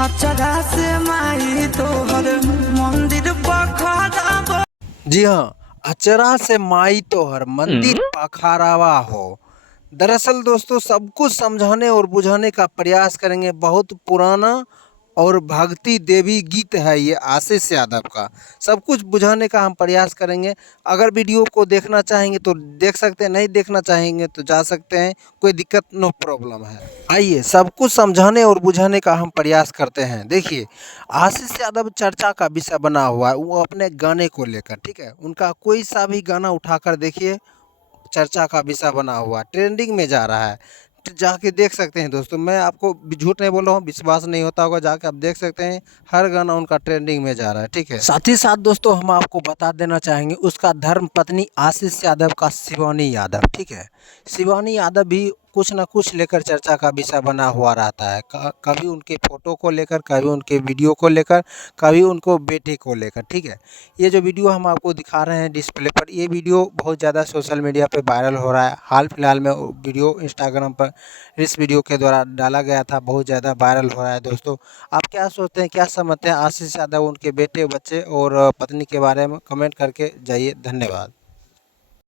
अचरा से माई तोहर मंदिर पखरावा। जी हाँ, अचरा से माई तोहर मंदिर पखारावा हो। दरअसल दोस्तों सब कुछ समझाने और बुझाने का प्रयास करेंगे। बहुत पुराना और भक्ति देवी गीत है ये आशीष यादव का। सब कुछ बुझाने का हम प्रयास करेंगे। अगर वीडियो को देखना चाहेंगे तो देख सकते हैं, नहीं देखना चाहेंगे तो जा सकते हैं, कोई दिक्कत नो प्रॉब्लम है। आइए सब कुछ समझाने और बुझाने का हम प्रयास करते हैं। देखिए आशीष यादव चर्चा का विषय बना हुआ है वो अपने गाने को लेकर, ठीक है। उनका कोई सा भी गाना उठाकर देखिए चर्चा का विषय बना हुआ, ट्रेंडिंग में जा रहा है। तो जाके देख सकते हैं दोस्तों, मैं आपको झूठ नहीं बोल रहा हूँ, विश्वास नहीं होता होगा, जाके आप देख सकते हैं। हर गाना उनका ट्रेंडिंग में जा रहा है, ठीक है। साथ ही साथ दोस्तों हम आपको बता देना चाहेंगे उसका धर्म पत्नी आशीष यादव का शिवानी यादव, ठीक है। शिवानी यादव भी कुछ ना कुछ लेकर चर्चा का विषय बना हुआ रहता है। कभी उनके फोटो को लेकर, कभी उनके वीडियो को लेकर, कभी उनको बेटे को लेकर, ठीक है। ये जो वीडियो हम आपको दिखा रहे हैं डिस्प्ले पर, ये वीडियो बहुत ज़्यादा सोशल मीडिया पे वायरल हो रहा है। हाल फिलहाल में वीडियो इंस्टाग्राम पर इस वीडियो के द्वारा डाला गया था, बहुत ज़्यादा वायरल हो रहा है। दोस्तों आप क्या सोचते हैं, क्या समझते हैं आशीष यादव, उनके बेटे, बच्चे और पत्नी के बारे में? कमेंट करके जाइए। धन्यवाद।